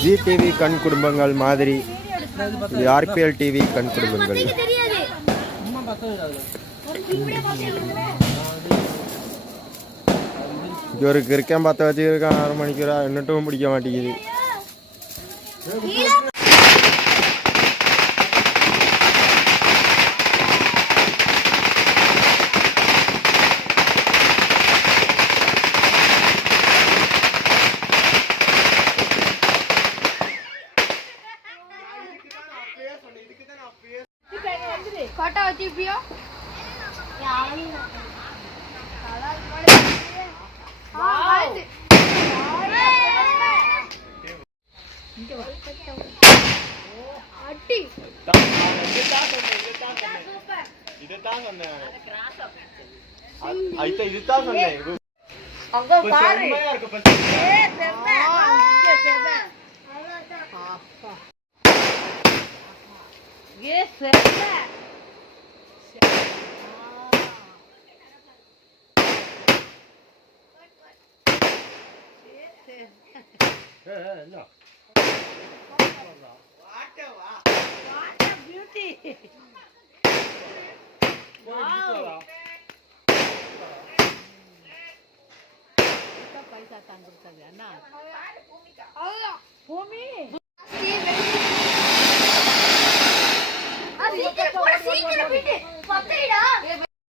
G TV கண் குடும்பங்கள் மாதிரி ஆர்பிஎல் டிவி கண் குடும்பங்கள். ஒரு கிரிக்கெட் பார்த்து வச்சுருக்கான் 6 மணிக்கு இன்னட்டும் பிடிக்க மாட்டேங்குது. Kata TV ya? No. What a beauty! Wow! Kita paisa tanggur saja, na. Allah, Bumi. Asik, pura sini, pura sini. Patri dah.